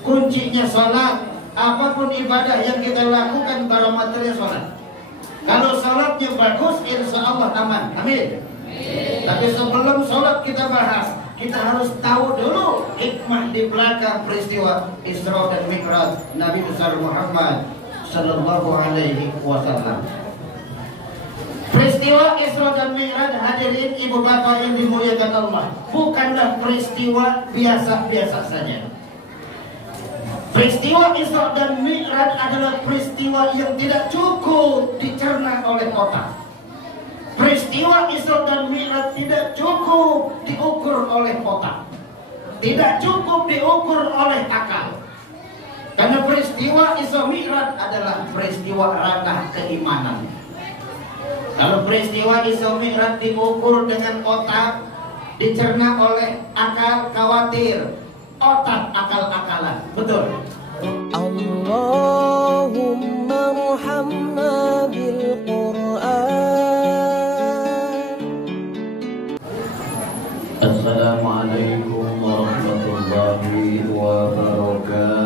kuncinya sholat. Apapun ibadah yang kita lakukan barometernya sholat. Kalau sholatnya bagus, insya Allah aman. Amin. Tapi sebelum sholat kita bahas, kita harus tahu dulu hikmah di belakang peristiwa Isra dan Mi'raj Nabi besar Muhammad Sallallahu Alaihi Wasallam. Peristiwa Isra dan Mi'raj, hadirin ibu bapak yang dimuliakan Allah, bukanlah peristiwa biasa-biasa saja. Peristiwa Isra dan Mi'raj adalah peristiwa yang tidak cukup dicerna oleh otak. Peristiwa Isra dan Mi'raj tidak cukup diukur oleh otak, tidak cukup diukur oleh akal. Karena peristiwa Isra Mi'raj adalah peristiwa ranah keimanan. Kalau peristiwa Isra Mi'raj diukur dengan otak, dicerna oleh akal, khawatir otak akal-akalan. Betul. Allahumma rahamna bil Qur'an. Assalamualaikum warahmatullahi wabarakatuh.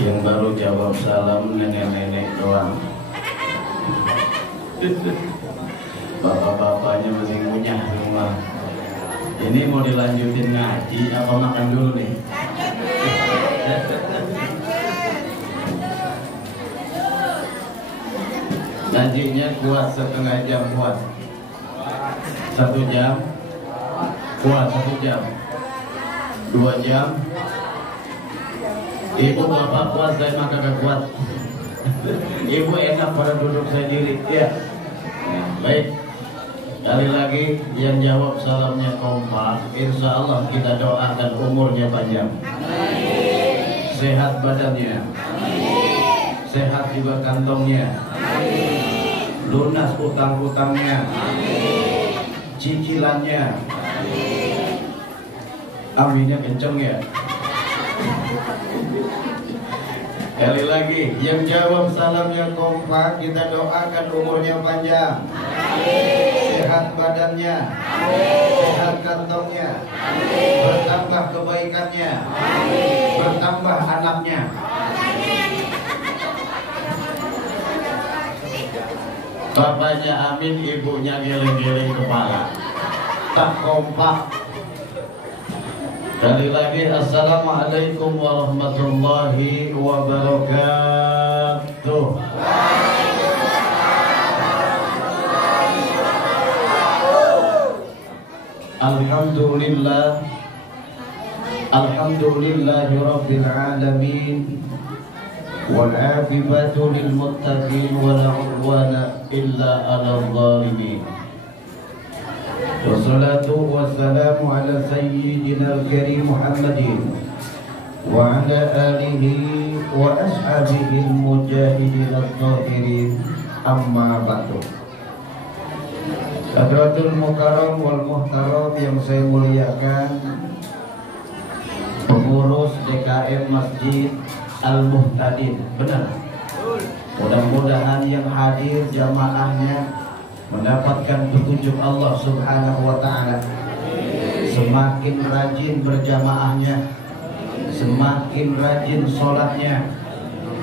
Yang baru jawab salam nenek-nenek doang. Bapak-bapaknya masih ngunyah di rumah. Ini mau dilanjutin ngaji apa makan dulu nih? Ngajinya kuat setengah jam kuat. 1 jam kuat 1 jam. 2 jam. Ibu bapak kuat, saya mah kagak kuat. Ibu enak pada duduk sendiri. Ya. Baik. Sekali lagi yang jawab salamnya kompak, insya Allah kita doakan umurnya panjang, sehat badannya, sehat juga kantongnya, lunas utang-utangnya, cicilannya. Aminnya kenceng ya. Sekali lagi yang jawab salamnya kompak, kita doakan umurnya panjang, sehat badannya, sehat kantongnya, bertambah kebaikannya, bertambah anaknya. Bapaknya amin, ibunya geleng-geleng kepala, tak kompak. Sekali lagi assalamualaikum warahmatullahi wabarakatuh. Alhamdulillah, alhamdulillahi rabbil alamin, wal aqibatu lil muttaqin wa la udwana illa 'alal zalimin. Wassalatu wassalamu ala sayyidina al-karim Muhammadin wa ala alihi wa ashabihi al-mujahidin al-zahirin, amma ba'du. Hadratul Mukarram wal Muhtaram yang saya muliakan, pengurus DKM Masjid Al-Muhtadin, benar. Mudah-mudahan yang hadir jamaahnya mendapatkan petunjuk Allah Subhanahu wa ta'ala. Semakin rajin berjamaahnya, semakin rajin sholatnya,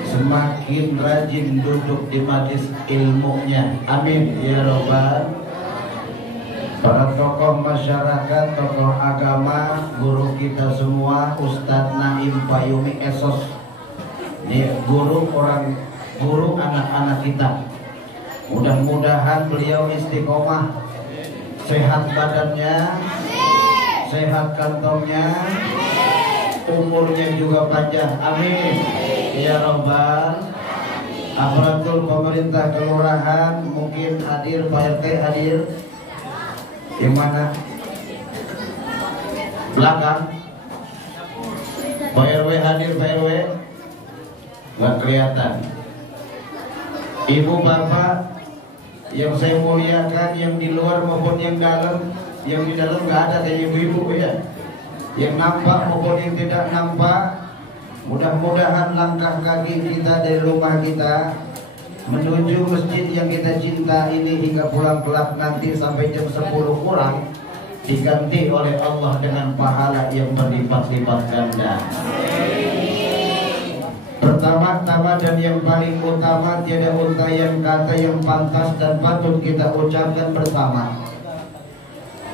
semakin rajin duduk di majlis ilmunya. Amin ya robbal. Para tokoh masyarakat, tokoh agama, guru kita semua, Ustadz Naim Payumi Esos, ini guru anak-anak kita. Mudah-mudahan beliau istiqomah, sehat badannya, sehat kantongnya, umurnya juga panjang. Amin ya robbal. Aparatur pemerintah kelurahan mungkin hadir, Pak RT hadir. Di mana? Belakang. Pak RW hadir, Pak RW. Nggak kelihatan. Ibu bapak yang saya muliakan, yang di luar maupun yang dalam. Yang di dalam nggak ada kayak ibu-ibu ya. Yang nampak maupun yang tidak nampak. Mudah-mudahan langkah kaki kita dari rumah kita menuju masjid yang kita cinta ini hingga pulang kelak nanti sampai jam 10 kurang diganti oleh Allah dengan pahala yang berlipat-lipat ganda. Pertama-tama dan yang paling utama, tiada untayan kata yang pantas dan patut kita ucapkan bersama,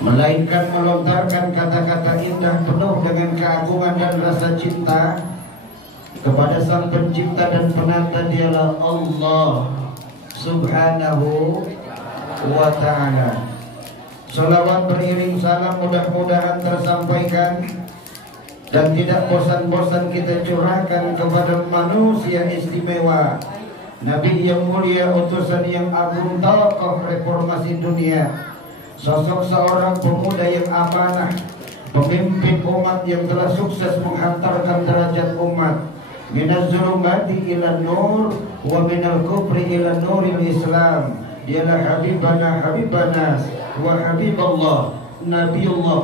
melainkan melontarkan kata-kata indah penuh dengan keagungan dan rasa cinta kepada Sang Pencipta dan Penata, dialah Allah Subhanahu wa ta'ala. Salawat beriring salam mudah-mudahan tersampaikan dan tidak bosan-bosan kita curahkan kepada manusia istimewa, Nabi yang mulia, utusan yang agung, tokoh reformasi dunia, sosok seorang pemuda yang amanah, pemimpin umat yang telah sukses menghantarkan derajat umat minaz zulumati ila nur wa minal kufri ila nuril Islam. Dialah habibana wa habiballah Nabiullah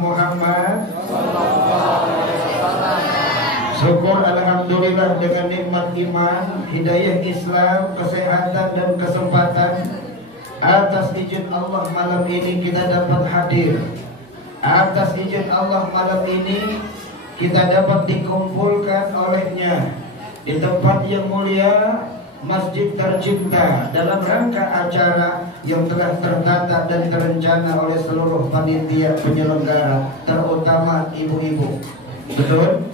Muhammad. Syukur alhamdulillah dengan nikmat iman, hidayah Islam, kesehatan dan kesempatan. Atas izin Allah malam ini kita dapat hadir. Atas izin Allah malam ini kita dapat dikumpulkan olehnya di tempat yang mulia, Masjid Tercinta, dalam rangka acara yang telah tertata dan terencana oleh seluruh panitia penyelenggara, terutama ibu-ibu. Betul?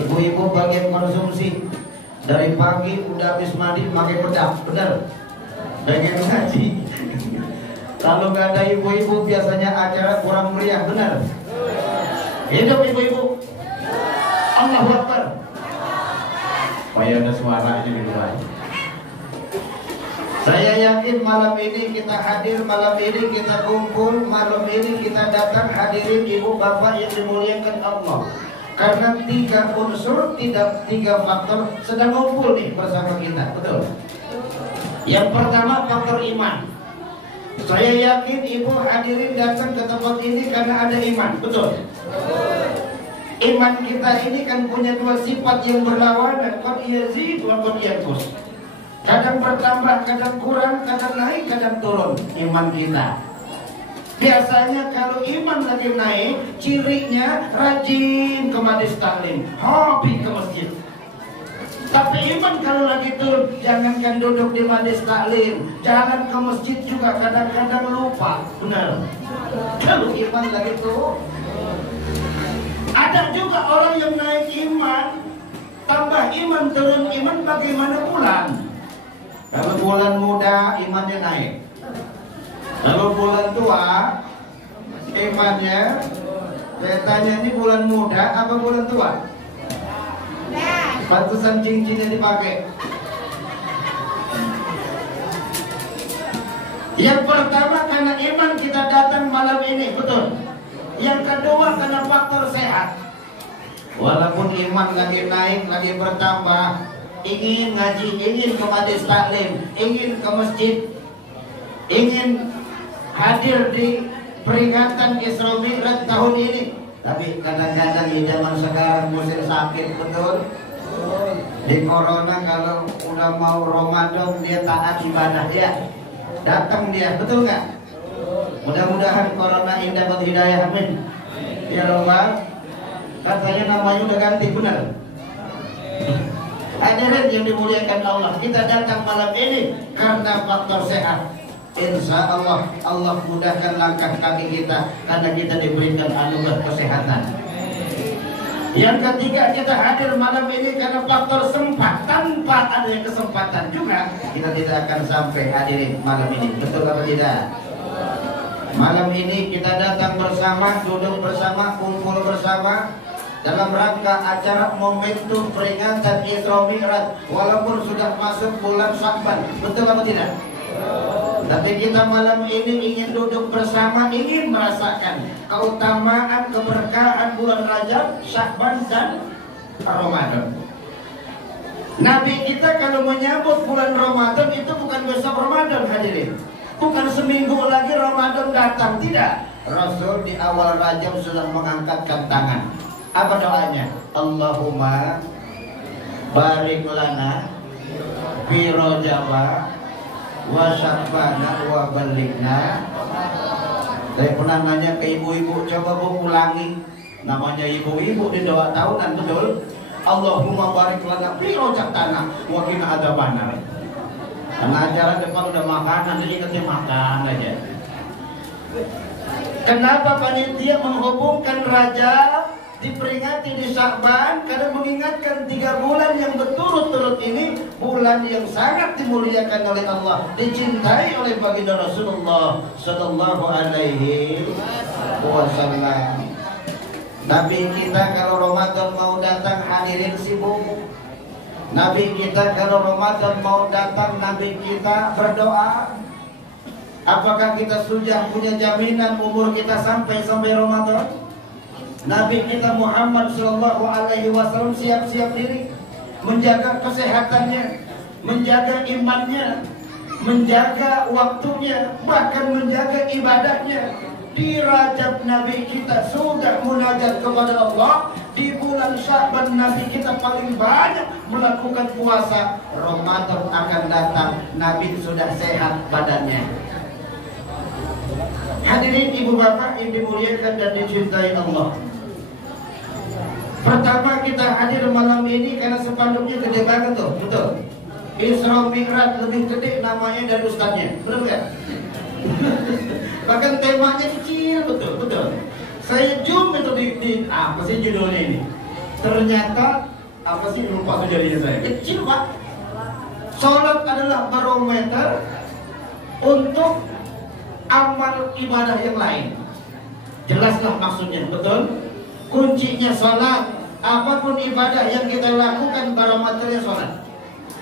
Ibu-ibu bagian konsumsi dari pagi udah habis mandi pakai bedak, benar? Bagian ngaji. Kalau nggak ada ibu-ibu biasanya acara kurang meriah, benar? Hidup ibu-ibu. Allahu Akbar. Supaya ada suaranya di luar. Saya yakin malam ini kita hadir, malam ini kita kumpul, malam ini kita datang hadirin ibu bapak yang dimuliakan Allah. Karena 3 unsur, 3 faktor sedang kumpul nih bersama kita, betul? Yang pertama faktor iman. Saya yakin ibu hadirin datang ke tempat ini karena ada iman, betul? Iman kita ini kan punya 2 sifat yang berlawanan, qad yazid wa qad yanqus. Kadang bertambah, kadang kurang, kadang naik, kadang turun iman kita. Biasanya kalau iman lagi naik, cirinya rajin ke majelis taklim, hobi ke masjid. Tapi iman kalau lagi turun, jangankan duduk di majelis taklim, jalan ke masjid juga kadang-kadang lupa, benar? Kalau iman lagi turun. Ada juga orang yang naik iman, tambah iman, turun iman, bagaimana bulan? Kalau bulan muda imannya naik. Kalau bulan tua imannya, saya tanya ini bulan muda apa bulan tua? Pantesan cincinnya dipakai. Yang pertama karena iman kita datang malam ini, betul. Yang kedua karena faktor sehat. Walaupun iman lagi naik, lagi bertambah, ingin ngaji, ingin ke majelis taklim, ingin ke masjid, ingin hadir di peringatan Isra Mi'raj tahun ini. Tapi kadang-kadang di zaman sekarang musim sakit, betul? Di corona kalau udah mau Ramadan dia taat ibadah dia, datang dia, betul nggak? Mudah-mudahan corona ini dapat hidayah, amin. Ya Allah, katanya namanya udah ganti, benar? Hadirin yang dimuliakan Allah, kita datang malam ini karena faktor sehat. Insya Allah, Allah mudahkan langkah kaki kita karena kita diberikan anugerah kesehatan. Yang ketiga, kita hadir malam ini karena faktor sempat. Tanpa adanya kesempatan juga kita tidak akan sampai hadirin malam ini. Betul apa tidak? Malam ini kita datang bersama, duduk bersama, kumpul bersama dalam rangka acara momentum peringatan Isra Mi'raj. Walaupun sudah masuk bulan Sya'ban, betul apa tidak? Tapi kita malam ini ingin duduk bersama, ingin merasakan keutamaan, keberkahan bulan Rajab, Sya'ban dan Ramadan. Nabi kita kalau menyambut bulan Ramadan itu bukan besok Ramadan, hadirin. Bukan seminggu lagi Ramadan datang, tidak. Rasul di awal Rajab sudah mengangkatkan tangan. Apa doanya? Allahumma barik lana fi rojaba wa sya'bana wa balikna. Saya pernah nanya ke ibu-ibu, coba bu ulangi namanya ibu-ibu di doa tahunan, betul? Allahumma barik lana fi rojabana wa qina adzabannar. Karena acara depan udah makanan, jadi ingatnya makan aja. Kenapa panitia menghubungkan Rajab diperingati di Sya'ban? Karena mengingatkan 3 bulan yang berturut-turut ini bulan yang sangat dimuliakan oleh Allah, dicintai oleh baginda Rasulullah sallallahu alaihi wasallam. Nabi kita kalau Ramadan mau datang hadirin sibuk. Nabi kita kalau Ramadan mau datang, Nabi kita berdoa. Apakah kita sudah punya jaminan umur kita sampai Ramadan? Nabi kita Muhammad sallallahu alaihi wasallam siap-siap diri, menjaga kesehatannya, menjaga imannya, menjaga waktunya, bahkan menjaga ibadahnya. Di Rajab Nabi kita sudah munajat kepada Allah. Di bulan Sya'ban Nabi kita paling banyak melakukan puasa. Ramadan akan datang, Nabi sudah sehat badannya. Hadirin ibu bapak yang dimuliakan dan dicintai Allah. Pertama kita hadir malam ini karena spanduknya gede banget tuh, betul? Isra Mi'raj lebih gede namanya dari ustadznya, betul nggak? Bahkan temanya kecil, betul. Saya zoom itu di apa sih judulnya ini? Ternyata apa sih, lupa tuh jadinya saya. Kecil pak. Salat adalah barometer untuk amal ibadah yang lain. Jelaslah maksudnya, betul? Kuncinya salat. Apapun ibadah yang kita lakukan barometernya salat.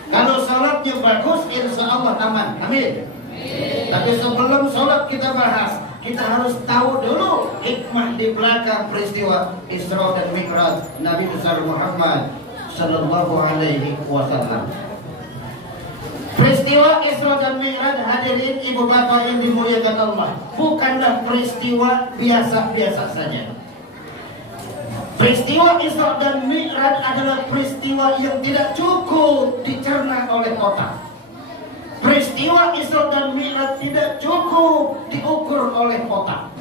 Kalau salatnya bagus, insya Allah aman. Amin. Tapi sebelum sholat kita bahas, kita harus tahu dulu hikmah di belakang peristiwa Isra dan Mi'raj Nabi besar Muhammad sallallahu alaihi wasallam. Peristiwa Isra dan Mi'raj, hadirin ibu bapak yang dimuliakan Allah, bukanlah peristiwa biasa-biasa saja. Peristiwa Isra dan Mi'raj adalah peristiwa yang tidak cukup dicerna oleh otak. Peristiwa Isra dan Mi'raj tidak cukup diukur oleh otak,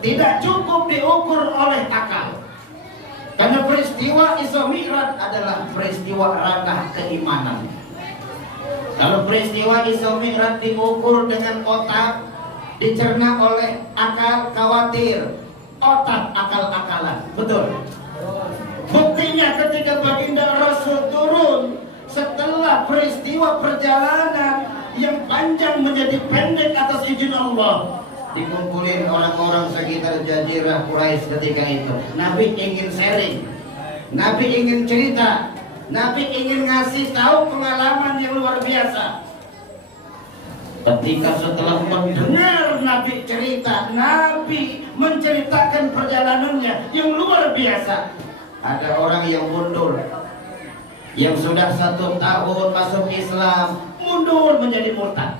tidak cukup diukur oleh akal. Karena peristiwa Isra Mi'raj adalah peristiwa ranah keimanan. Kalau peristiwa Isra Mi'raj diukur dengan otak, dicerna oleh akal, khawatir otak akal-akalan, betul? Buktinya ketika baginda Rasul turun setelah peristiwa perjalanan yang panjang menjadi pendek atas izin Allah, dikumpulin orang-orang sekitar Jazirah Quraisy ketika itu. Nabi ingin sharing, Nabi ingin cerita, Nabi ingin ngasih tahu pengalaman yang luar biasa. Ketika setelah mendengar Nabi cerita, Nabi menceritakan perjalanannya yang luar biasa, ada orang yang mundur, yang sudah 1 tahun masuk Islam mundur menjadi murtad.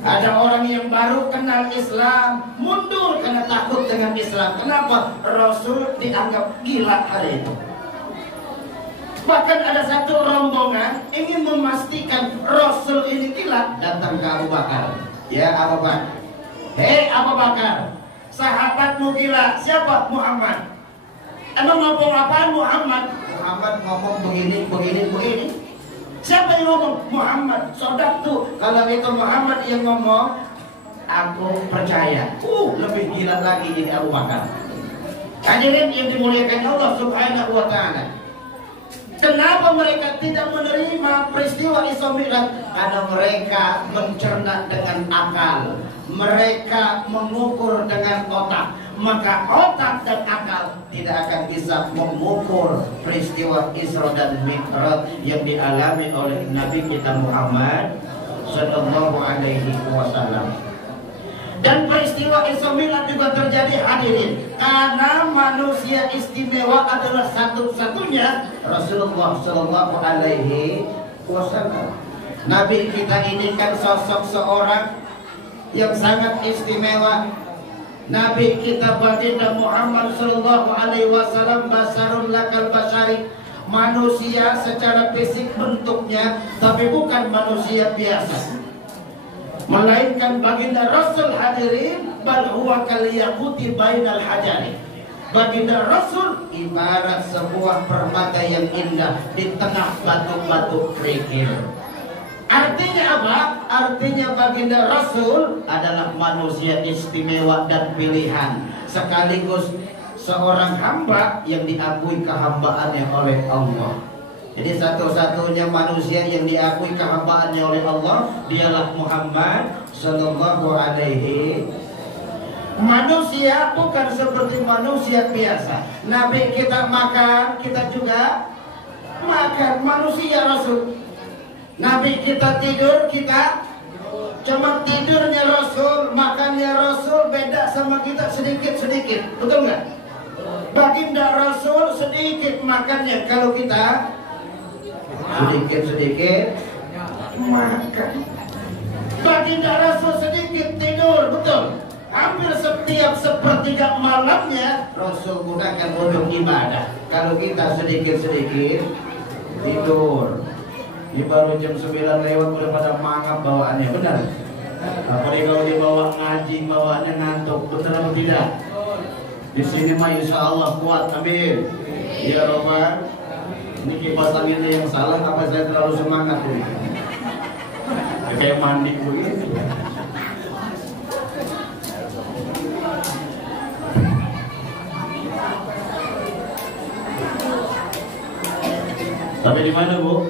Ada orang yang baru kenal Islam mundur karena takut dengan Islam. Kenapa? Rasul dianggap gila hari itu. Bahkan ada satu rombongan ingin memastikan Rasul ini gila, datang ke Abu Bakar. Ya Abu Bakar, hei Abu Bakar, sahabatmu gila. Siapa? Muhammad. Emang ngomong apaan Muhammad? Muhammad ngomong begini. Siapa yang ngomong? Muhammad. Sodak tuh. Kalau itu Muhammad yang ngomong, aku percaya. Lebih gila lagi ini Abu Bakar. Hadirin yang dimuliakan Allah Subhanahu wa ta'ala. Kenapa mereka tidak menerima peristiwa Isra Mi'raj? Karena mereka mencerna dengan akal, mereka mengukur dengan otak. Maka otak dan akal tidak akan bisa mengukur peristiwa Isra dan Mi'raj yang dialami oleh Nabi kita Muhammad sallallahu alaihi wasallam. Dan peristiwa Isra Mi'raj juga terjadi, hadirin, karena manusia istimewa adalah satu-satunya Rasulullah sallallahu alaihi wasallam. Nabi kita ini kan sosok seorang yang sangat istimewa. Nabi kita baginda Muhammad sallallahu alaihi wasallam basarun lakal basari, manusia secara fisik bentuknya, tapi bukan manusia biasa, melainkan baginda Rasul hadirin, bal huwa kal yaquti bainal hajari. Baginda Rasul ibarat sebuah permata yang indah di tengah batu-batu kerikil. Artinya apa? Artinya baginda Rasul adalah manusia istimewa dan pilihan, sekaligus seorang hamba yang diakui kehambaannya oleh Allah. Jadi satu-satunya manusia yang diakui kehambaannya oleh Allah dialah Muhammad sallallahu alaihi. Manusia bukan seperti manusia biasa. Nabi kita makan, kita juga makan. Manusia Rasul. Nabi kita tidur, kita cuma tidurnya Rasul, makannya Rasul beda sama kita sedikit-sedikit. Betul nggak? Baginda Rasul sedikit makannya, kalau kita sedikit-sedikit makan. Baginda Rasul sedikit tidur, betul. Hampir setiap sepertiga malamnya Rasul gunakan untuk ibadah. Kalau kita sedikit-sedikit tidur. Ini baru jam 9 lewat udah pada mangap bawaannya, benar? Apalagi kalau dibawa ngaji bawaannya ngantuk, betul atau tidak? Di sini mah insya Allah kuat, amin. Ya Roman, ini kipas anginnya yang salah, apa saya terlalu semangat tuh? Ya, kayak mandi begini. Sampai di mana, Bu?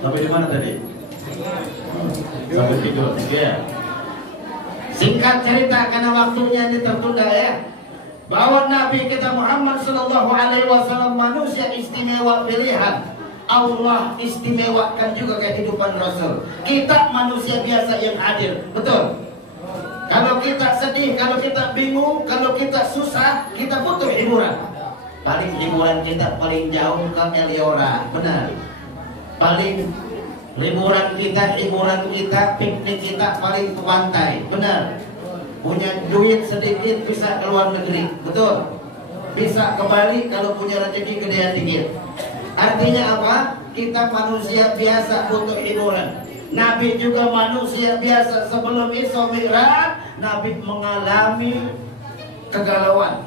Sampai di mana tadi? Sampai tidur, ya. Singkat cerita karena waktunya ini tertunda ya. Bahwa Nabi kita Muhammad sallallahu alaihi wasallam manusia istimewa pilihan. Allah istimewakan juga kehidupan Rasul. Kita manusia biasa yang hadir, betul. Kalau kita sedih, kalau kita bingung, kalau kita susah, kita butuh hiburan. Paling hiburan kita paling jauh ke Eliora, benar. Paling liburan kita, piknik kita paling ke pantai, benar. Punya duit sedikit bisa ke luar negeri, betul. Bisa ke Bali kalau punya rezeki gedean dikit. Artinya apa? Kita manusia biasa butuh hiburan. Nabi juga manusia biasa. Sebelum Isra Mi'raj, Nabi mengalami kegalauan.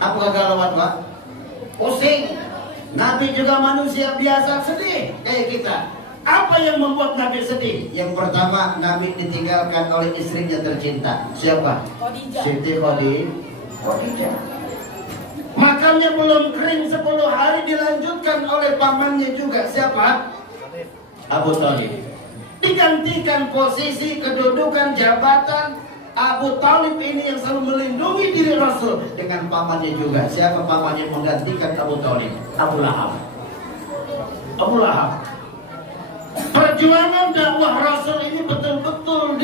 Apa kegalauan, Pak? Pusing. Nabi juga manusia biasa, sedih kayak kita. Apa yang membuat Nabi sedih? Yang pertama, Nabi ditinggalkan oleh istrinya tercinta. Siapa? Khadijah. Siti Khadijah. Makamnya belum kering 10 hari, dilanjutkan oleh pamannya juga. Siapa? Abu Thalib. Digantikan posisi, kedudukan, jabatan. Abu Thalib ini yang selalu melindungi diri Rasul dengan pamannya juga. Siapa pamannya menggantikan Abu Thalib? Abu Lahab. Abu Lahab. Perjuangan dakwah Rasul ini betul-betul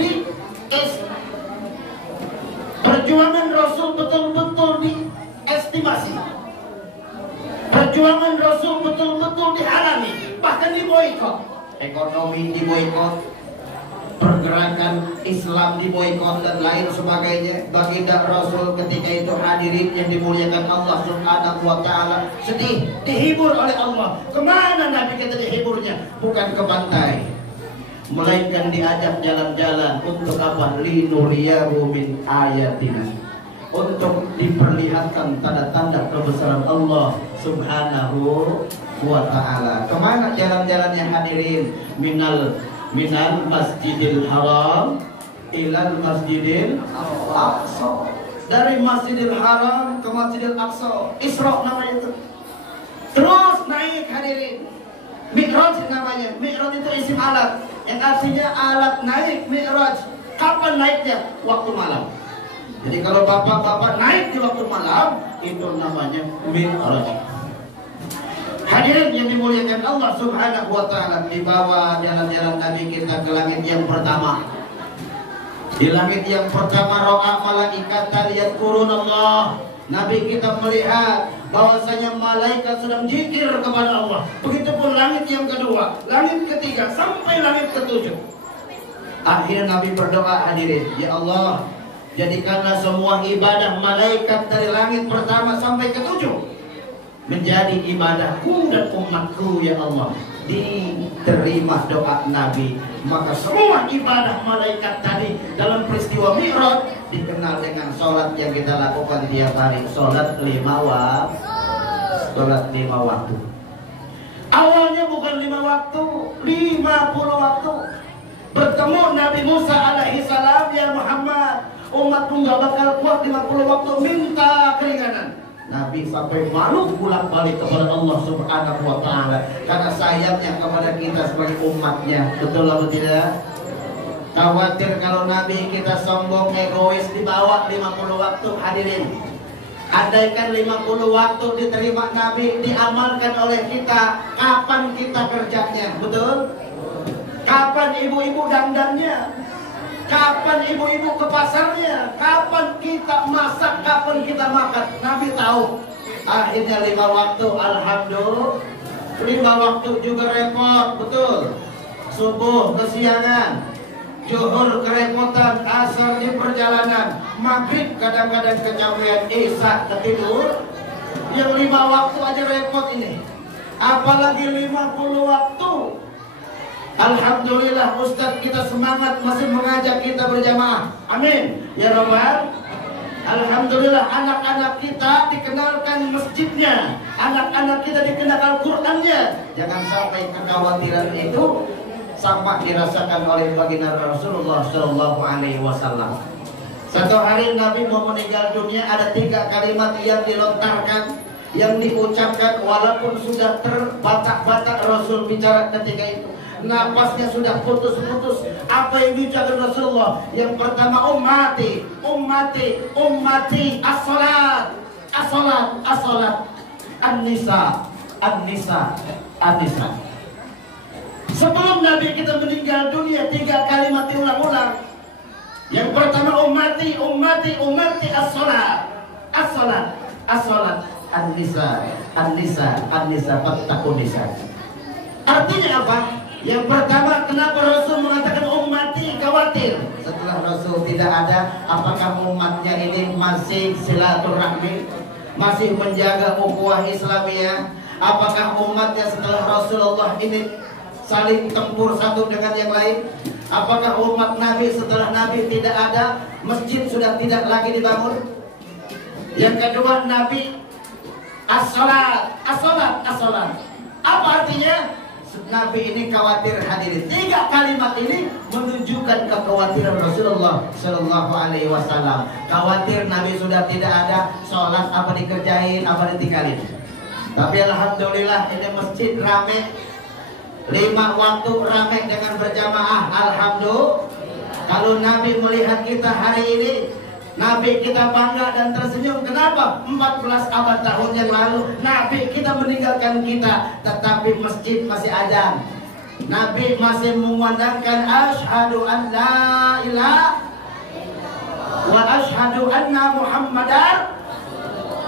perjuangan Rasul betul-betul diestimasi. Perjuangan Rasul betul-betul dihalangi, bahkan diboikot. Ekonomi diboikot, pergerakan Islam diboikot dan lain sebagainya. Baginda Rasul ketika itu hadirin yang dimuliakan Allah Subhanahu wa taala sedih, dihibur oleh Allah. Kemana Nabi kita dihiburnya? Bukan ke pantai, melainkan diajak jalan-jalan. Untuk apa? Linuriyahu min ayatina, untuk diperlihatkan tanda-tanda kebesaran Allah Subhanahu wa ta'ala. Kemana jalan-jalannya hadirin? Minal Masjidil Haram ilal Masjidil Aqsa. Dari Masjidil Haram ke Masjidil Aqsa, Isra namanya itu. Terus naik hadirin. Mi'raj namanya. Mi'raj itu isim alat, yang artinya alat naik. Mi'raj. Kapan naiknya? Waktu malam. Jadi kalau bapak-bapak naik di waktu malam, itu namanya Mi'raj. Hadirin yang dimuliakan Allah Subhanahu wa ta'ala, dibawa jalan-jalan Nabi kita ke langit yang pertama. Di langit yang pertama, ro'a malaikat yadhkurun Allah. Nabi kita melihat bahwasanya malaikat sedang zikir kepada Allah. Begitupun langit yang kedua, langit ketiga, sampai langit ketujuh. Akhirnya Nabi berdoa, hadirin, ya Allah, jadikanlah semua ibadah malaikat dari langit pertama sampai ketujuh menjadi ibadahku dan umatku ya Allah. Diterima doa Nabi, maka semua ibadah malaikat tadi dalam peristiwa Mi'raj dikenal dengan sholat yang kita lakukan tiap hari. Sholat 5 waktu. Awalnya bukan 5 waktu, 50 waktu. Bertemu Nabi Musa alaihi salam, ya Muhammad, umatmu gak bakal kuat 50 waktu, minta keringanan. Nabi sampai malu bolak-balik kepada Allah Subhanahu wa ta'ala karena sayangnya kepada kita sebagai umatnya. Betul atau tidak? Khawatir kalau Nabi kita sombong, egois, dibawa 50 waktu. Hadirin, andaikan 50 waktu diterima Nabi, diamalkan oleh kita, kapan kita kerjanya? Betul? Kapan ibu-ibu dandannya? Kapan ibu-ibu ke pasarnya? Kapan kita masak? Kapan kita makan? Nabi tahu. Akhirnya 5 waktu. Alhamdulillah. 5 waktu juga repot. Betul. Subuh kesiangan, zuhur kerepotan, asar di perjalanan, maghrib kadang-kadang kecapean, isya ketidur. Yang 5 waktu aja repot ini, apalagi 50 waktu. Alhamdulillah Ustadz kita semangat masih mengajak kita berjamaah. Amin ya Rabbal. Alhamdulillah anak-anak kita dikenalkan masjidnya, anak-anak kita dikenalkan Qur'annya. Jangan sampai kekhawatiran itu sampai dirasakan oleh baginda Rasulullah Shallallahu Alaihi Wasallam. Satu hari Nabi mau meninggal dunia, ada 3 kalimat yang dilontarkan, yang diucapkan walaupun sudah terbatak-batak Rasul bicara ketika itu. Napasnya sudah putus-putus. Apa yang diucapkan Rasulullah? Yang pertama, ummati, ummati, ummati, as-salat, as-salat, as-salat, an-nisa, an-nisa, an-nisa. Sebelum Nabi kita meninggal dunia, 3 kalimat diulang-ulang. Yang pertama, ummati, ummati, ummati, as-salat, as-salat, as-salat, an-nisa, an-nisa, an-nisa, fattaqun nisa. Artinya apa? Yang pertama, kenapa Rasul mengatakan ummati? Khawatir setelah Rasul tidak ada, apakah umatnya ini masih silaturahmi, masih menjaga ukhuwah Islamiyah? Apakah umatnya setelah Rasulullah ini saling tempur satu dengan yang lain? Apakah umat Nabi setelah Nabi tidak ada, masjid sudah tidak lagi dibangun? Yang kedua, Nabi as-salat, as-salat, as-salat. Apa artinya? Nabi ini khawatir. Hadirin, 3 kalimat ini menunjukkan kekhawatiran Rasulullah Shallallahu Alaihi Wasallam. Khawatir Nabi sudah tidak ada, sholat apa dikerjain, apa ditinggalin. Tapi alhamdulillah ini masjid rame, 5 waktu rame dengan berjamaah. Alhamdulillah. Kalau Nabi melihat kita hari ini, Nabi kita bangga dan tersenyum. Kenapa? 14 abad tahun yang lalu Nabi kita meninggalkan kita, tetapi masjid masih azan. Nabi masih mengumandangkan asyhadu an la ilaha wa asyhadu anna Muhammadar.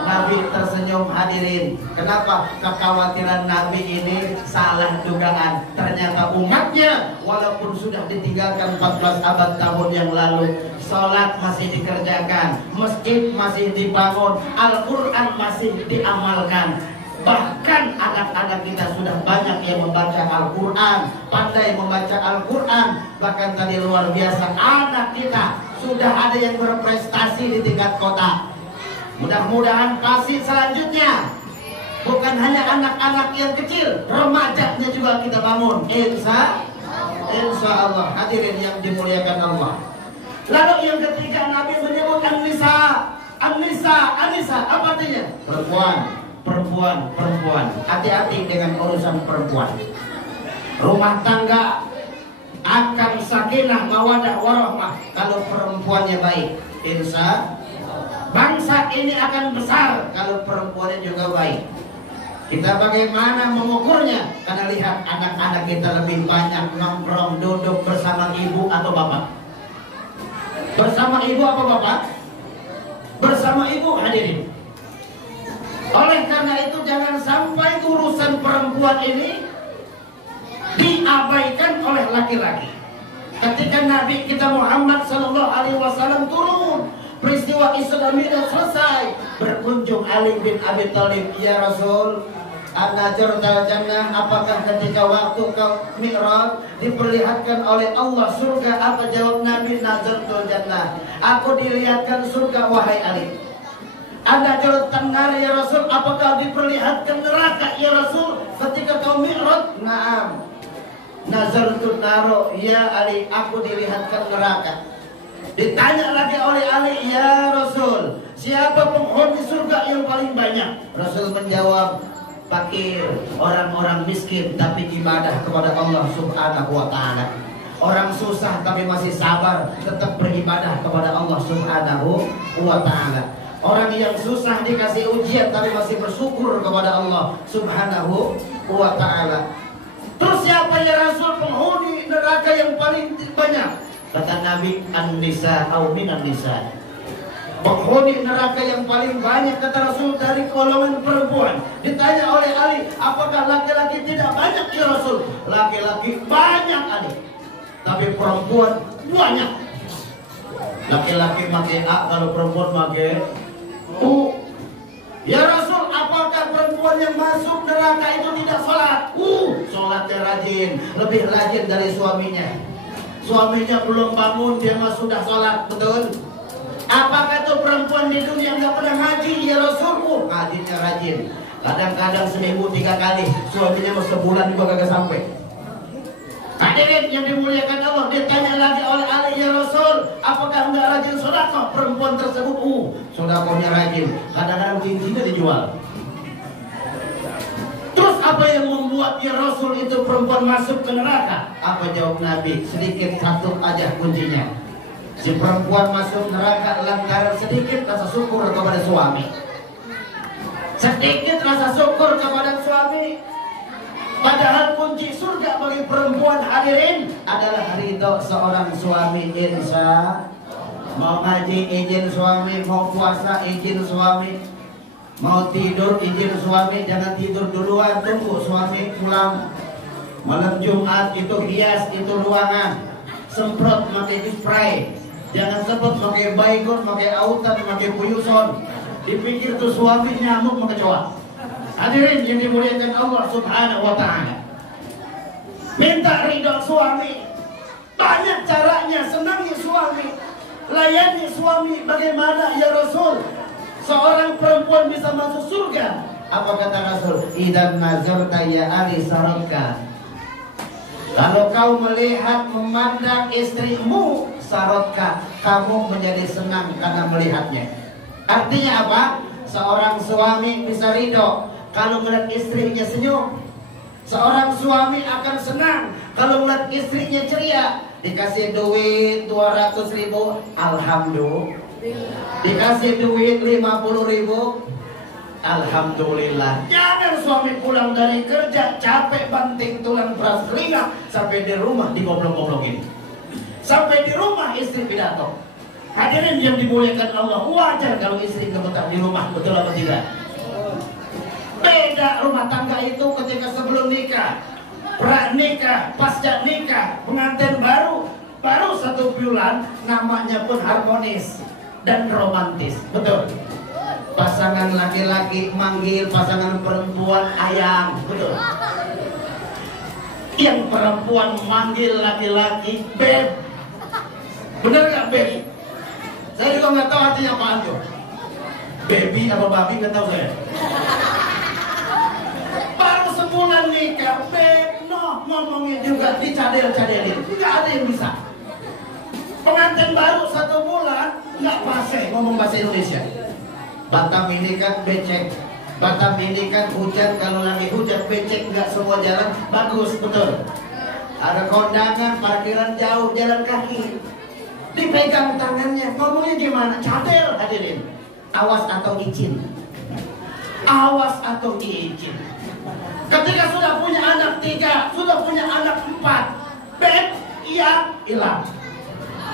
Nabi tersenyum. Hadirin, kenapa? Kekhawatiran Nabi ini salah dugaan. Ternyata umatnya walaupun sudah ditinggalkan 14 abad tahun yang lalu, sholat masih dikerjakan, masjid masih dibangun, Al-Quran masih diamalkan. Bahkan anak-anak kita sudah banyak yang membaca Al-Quran, pandai membaca Al-Quran. Bahkan tadi luar biasa, anak kita sudah ada yang berprestasi di tingkat kota. Mudah-mudahan pasti selanjutnya bukan hanya anak-anak yang kecil, remajanya juga kita bangun. Insya Allah. Hadirin yang dimuliakan Allah. Lalu yang ketiga, Nabi menyebut an-nisa, an-nisa, an-nisa. Apa artinya? Perempuan, perempuan, perempuan. Hati-hati dengan urusan perempuan. Rumah tangga akan sakinah, mawadah, warahmah kalau perempuannya baik. Insya bangsa ini akan besar kalau perempuannya juga baik. Kita bagaimana mengukurnya? Karena lihat anak-anak kita lebih banyak nongkrong, duduk bersama ibu atau bapak. Bersama ibu apa bapak? Bersama ibu. Hadirin, oleh karena itu jangan sampai urusan perempuan ini diabaikan oleh laki-laki. Ketika Nabi kita Muhammad Sallallahu Alaihi Wasallam turun peristiwa Isra Mi'raj selesai, berkunjung Ali bin Abi Thalib, ya Rasul, An-Najrul Jannah, apakah ketika waktu kau Mi'raj diperlihatkan oleh Allah surga? Apa jawab Nabi? Najrul Jannah, aku dilihatkan surga wahai Ali. An-Najrul Nar, ya Rasul, apakah diperlihatkan neraka ya Rasul ketika kau Mi'raj? Naam. Nazartul Naro, ya Ali, aku dilihatkan neraka. Ditanya lagi oleh Ali, ya Rasul, siapa penghuni surga yang paling banyak? Rasul menjawab, fakir, orang-orang miskin tapi ibadah kepada Allah Subhanahu wa ta'ala. Orang susah tapi masih sabar, tetap beribadah kepada Allah Subhanahu wa ta'ala. Orang yang susah dikasih ujian tapi masih bersyukur kepada Allah Subhanahu wa ta'ala. Terus siapa ya Rasul penghuni neraka yang paling banyak? Kata Nabi, an-nisa au minan nisa. Penghuni neraka yang paling banyak, kata Rasul, dari golongan perempuan. Ditanya oleh Ali, apakah laki-laki tidak banyak ya Rasul? Laki-laki banyak Ali, tapi perempuan banyak. Laki-laki pakai A, kalau perempuan pakai U. Ya Rasul, apakah perempuan yang masuk neraka itu tidak sholat? Sholatnya rajin, lebih rajin dari suaminya. Suaminya belum bangun, dia mah sudah sholat, betul? Apakah itu perempuan di dunia nggak pernah ngaji? Ya Rasul, ngajinya rajin. Kadang-kadang seminggu 3 kali, suaminya mau sebulan juga kagak sampai. Hadirin yang dimuliakan Allah, ditanya lagi oleh Ali, ya Rasul, apakah enggak rajin sedekah perempuan tersebut? Sedekahnya rajin, kadang-kadang cincinnya dijual. Terus apa yang membuat ya Rasul itu perempuan masuk ke neraka? Apa jawab Nabi? Sedikit, satu aja kuncinya. Si perempuan masuk neraka lantaran sedikit rasa syukur kepada suami. Sedikit rasa syukur kepada suami. Padahal kunci surga bagi perempuan hadirin adalah ridho seorang suami. Insya mau ngaji izin suami, mau puasa izin suami, mau tidur izin suami. Jangan tidur duluan, tunggu suami pulang. Malam Jumat itu hias, itu ruangan, semprot pakai spray. Jangan semprot pakai baygon, pakai autan, pakai puyuson. Dipikir tuh suami nyamuk mengecoa. Hadirin yang dimuliakan Allah Subhanahu wa ta'ala, minta ridho suami. Banyak caranya, senangi suami, layani suami. Bagaimana ya Rasul seorang perempuan bisa masuk surga? Apa kata Rasul? Idan nazarta ya Ali sarotka. Kalau kau melihat, memandang istrimu, sarotka, kamu menjadi senang karena melihatnya. Artinya apa? Seorang suami bisa ridho kalau melihat istrinya senyum. Seorang suami akan senang kalau melihat istrinya ceria. Dikasih duit 200.000, alhamdulillah. Dikasih duit 50.000, alhamdulillah. Jangan suami pulang dari kerja capek banting tulang beras telinga, sampai di rumah digoblok-goblokin. Sampai di rumah istri pidato. Hadirin yang dimuliakan Allah, wajar kalau istri ngebetah di rumah, betul apa tidak? Beda rumah tangga itu ketika sebelum nikah, pranikah, pasca nikah, pengantin baru 1 bulan, namanya pun harmonis dan romantis, betul? Pasangan laki-laki manggil pasangan perempuan ayang, betul? Yang perempuan manggil laki-laki beb, bener gak beb? Saya juga nggak tahu artinya apaan tuh. Baby apa babi nggak tahu saya. Baru sebulan nikah, beb, ngomongin juga dicadel-cadelin, nggak ada yang bisa. Pengantin baru 1 bulan nggak fase ngomong bahasa Indonesia. Batam ini kan becek, Batam ini kan hujan, kalau lagi hujan becek, nggak semua jalan bagus, betul. Ada kondangan, parkiran jauh, jalan kaki. Dipegang tangannya, ngomongnya gimana? Cadel hadirin. Awas atau izin. Awas atau izin. Ketika sudah punya anak 3, sudah punya anak 4, beb, iya, hilang.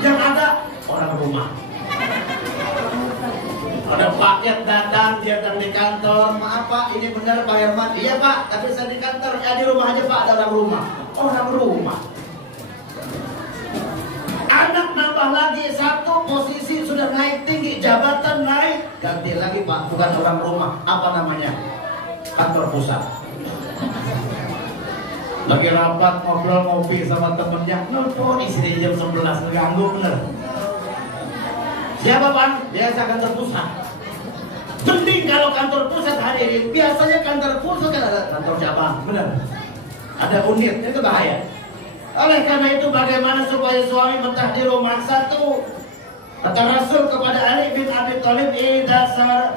Yang ada orang rumah. Ada paket datang, dia datang di kantor. Maaf Pak, ini benar Pak Herman? Iya Pak, tapi saya di kantor. Ya di rumah aja Pak, ada orang rumah. Orang rumah. Anak nambah lagi 1, posisi sudah naik tinggi ganti lagi Pak, bukan orang rumah, apa namanya? Kantor pusat. Lagi rapat ngobrol ngopi sama temennya, nelfon istri jam 11, ganggu bener. Siapa Pak? Biasa kantor pusat. Penting kalau kantor pusat hadirin, biasanya kantor pusat kan ada kantor cabang, bener. Ada unit, itu bahaya. Oleh karena itu bagaimana supaya suami betah di rumah? Satu, kata Rasul kepada Ali bin Abi Thalib,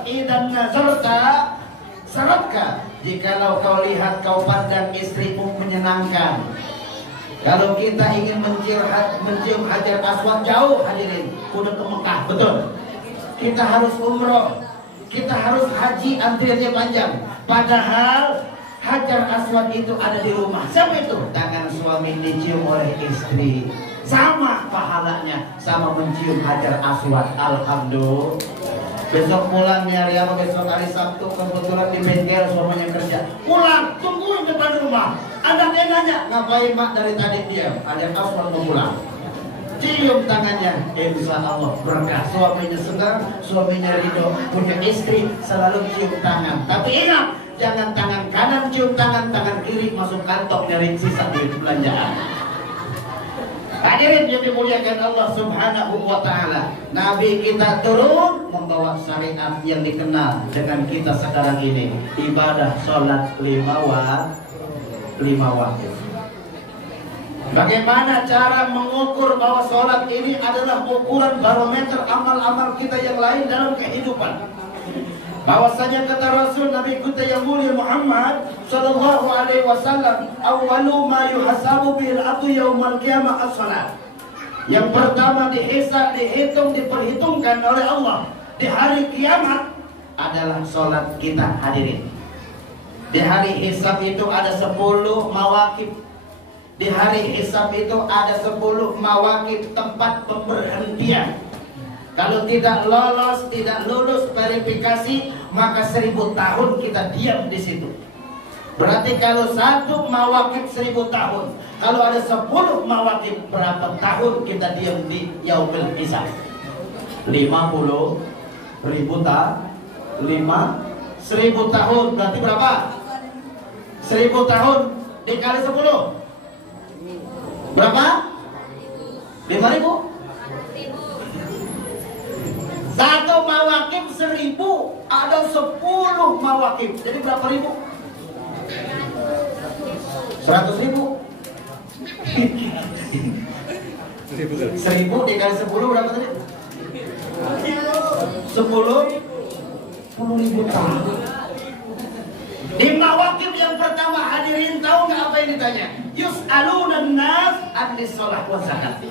idan nazarta saratka, jikalau kau lihat kau pandang istrimu menyenangkan. Kalau kita ingin mencium Hajar Aswad jauh hadirin, udah ke Mekah, betul. Kita harus umroh, kita harus haji, antriannya panjang. Padahal Hajar Aswad itu ada di rumah. Siapa itu? Tangan suami dicium oleh istri. Sama pahalanya, sama mencium Hajar Aswad. Alhamdulillah. Besok pulang nyari apa? Besok hari Sabtu kebetulan di bengkel suaminya kerja. Pulang, tungguin depan rumah. Anaknya nanya, ngapain mak dari tadi diam? Hajar Aswad mau pulang. Cium tangannya, insya Allah berkah. Suaminya senang, suaminya ridho. Punya istri selalu cium tangan. Tapi ingat, jangan tangan kanan cium tangan kiri masuk kantong nyari sisa duit belanjaan. Hadirin yang dimuliakan Allah Subhanahu wa Ta'ala, Nabi kita turun membawa syariat yang dikenal dengan kita sekarang ini, ibadah sholat 5 waktu. Bagaimana cara mengukur bahwa sholat ini adalah ukuran barometer amal-amal kita yang lain dalam kehidupan? Bahwasanya kata Rasul Nabi kita yang mulia Muhammad sallallahu alaihi wasallam, awwalu ma yuhasabu bil abdu yaumal qiyamah as-salat. Yang pertama dihisab, diperhitungkan oleh Allah di hari kiamat adalah salat kita hadirin. Di hari hisab itu ada 10 mawaqif. Di hari hisab itu ada 10 mawaqif, tempat pemberhentian. Kalau tidak lolos, tidak lulus verifikasi, maka 1000 tahun kita diam di situ. Berarti kalau 1 mawaqif 1000 tahun. Kalau ada 10 mawaqif, berapa tahun kita diam di yaumil hisab? 1000 tahun berarti berapa? 1000 tahun dikali 10 berapa? 5.000. 1 mawaqif 1000, ada 10 mawaqif. Jadi berapa ribu? 100.000. 1000 dikali 10 berapa tadi? 10.000 tahun. Di mawaqif yang pertama hadirin, tahu nggak apa yang ditanya? Yus'alunan nas anis sholat wa zakat.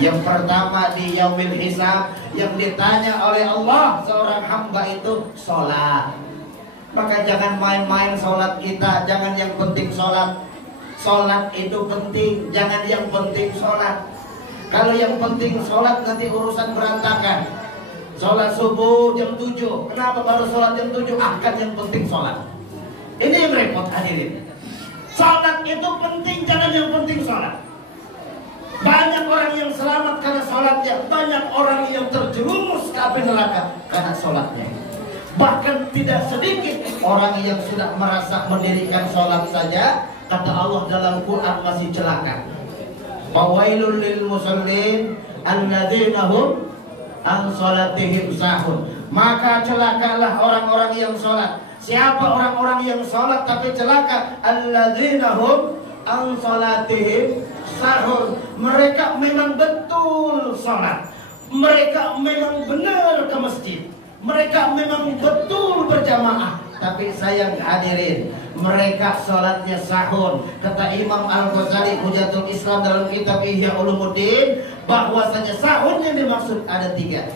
Yang pertama di yaumil hisab yang ditanya oleh Allah seorang hamba itu sholat. Maka jangan main-main sholat kita. Jangan yang penting sholat. Sholat itu penting, jangan yang penting sholat. Kalau yang penting sholat nanti urusan berantakan. Sholat subuh jam 7, kenapa baru sholat jam 7? Akan yang penting sholat. Ini yang repot hadirin. Sholat itu penting, jangan yang penting sholat. Banyak orang yang selamat karena sholatnya, banyak orang yang terjerumus ke api neraka karena sholatnya. Bahkan tidak sedikit orang yang sudah merasa mendirikan sholat saja, kata Allah dalam Quran masih celaka. Fawailul lil musallin alladzina hum an sholatihim sahun. Maka celakalah orang-orang yang sholat. Siapa orang-orang yang sholat tapi celaka? Alladzina hum an sholatihim sahur. Mereka memang betul sholat, mereka memang benar ke masjid, mereka memang betul berjamaah. Tapi sayang hadirin, mereka sholatnya sahur. Kata Imam Al-Ghazali Hujatul Islam dalam kitab Ihya Ulumuddin, bahwasanya sahur yang dimaksud ada 3.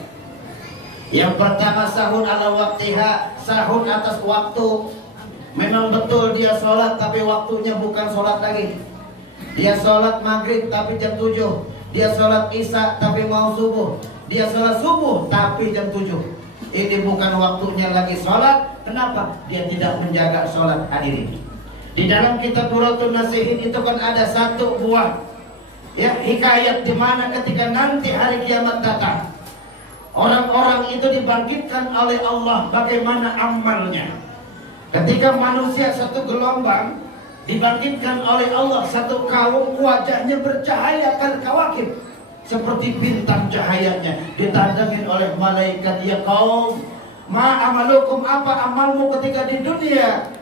Yang pertama sahur ala waktiha, sahur atas waktu. Memang betul dia sholat tapi waktunya bukan sholat lagi. Dia sholat maghrib tapi jam 7. Dia sholat isya tapi mau subuh. Dia sholat subuh tapi jam 7. Ini bukan waktunya lagi sholat. Kenapa? Dia tidak menjaga sholat hadirin. Di dalam kitab Duratul Nasihin itu kan ada 1 buah hikayat di mana ketika nanti hari kiamat datang, Orang-orang itu dibangkitkan oleh Allah bagaimana amalnya. Ketika manusia satu gelombang dibangkitkan oleh Allah satu kaum, wajahnya bercahaya kal-kawakib, seperti bintang cahayanya, ditandangin oleh malaikat. Ya kaum, ma amalukum, apa amalmu ketika di dunia?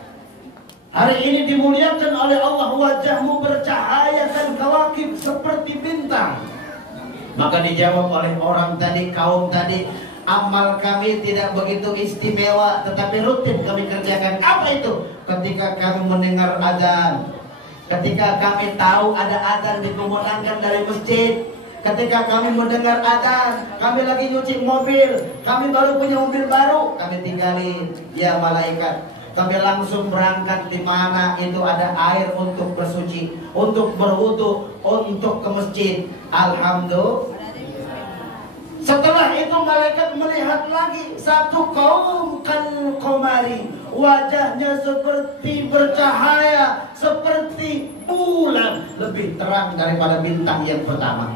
Hari ini dimuliakan oleh Allah, wajahmu bercahaya kal-kawakib, seperti bintang. Maka dijawab oleh orang tadi, kaum tadi, amal kami tidak begitu istimewa, tetapi rutin kami kerjakan. Apa itu? Ketika kami mendengar azan, ketika kami tahu ada azan dikumandangkan dari masjid, ketika kami mendengar azan, kami lagi nyuci mobil, kami baru punya mobil baru, kami tinggalin. Ya malaikat, kami langsung berangkat di mana itu ada air untuk bersuci, untuk berwudu, untuk ke masjid. Alhamdulillah. Setelah itu malaikat melihat lagi satu kaum kal-qamari, wajahnya seperti bercahaya, seperti bulan, lebih terang daripada bintang yang pertama.